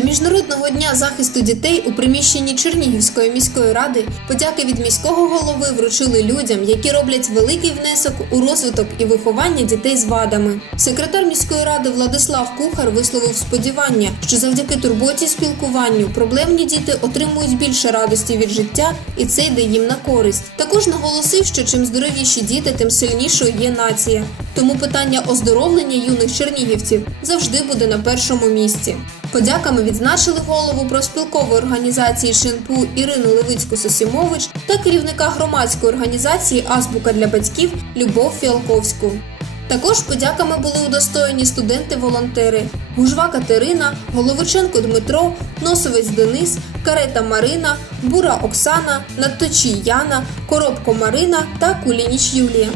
Міжнародного дня захисту дітей у приміщенні Чернігівської міської ради подяки від міського голови вручили людям, які роблять великий внесок у розвиток і виховання дітей з вадами. Секретар міської ради Владислав Кухар висловив сподівання, що завдяки турботі спілкуванню проблемні діти отримують більше радості від життя, і це йде їм на користь. Також наголосив, що чим здоровіші діти, тим сильнішою є нація. Тому питання оздоровлення юних чернігівців завжди буде на першому місці. Подяками відзначили голову проспілкової організації ШНПУ Ірину Левицьку Сосімович та керівника громадської організації Азбука для батьків Любов Фіалковську. Також подяками були удостоєні студенти-волонтери Гужва Катерина, Головиченко Дмитро, Носовець Денис, Карета Марина, Бура Оксана, Надточій Яна, Коробко Марина та Кулініч Юлія.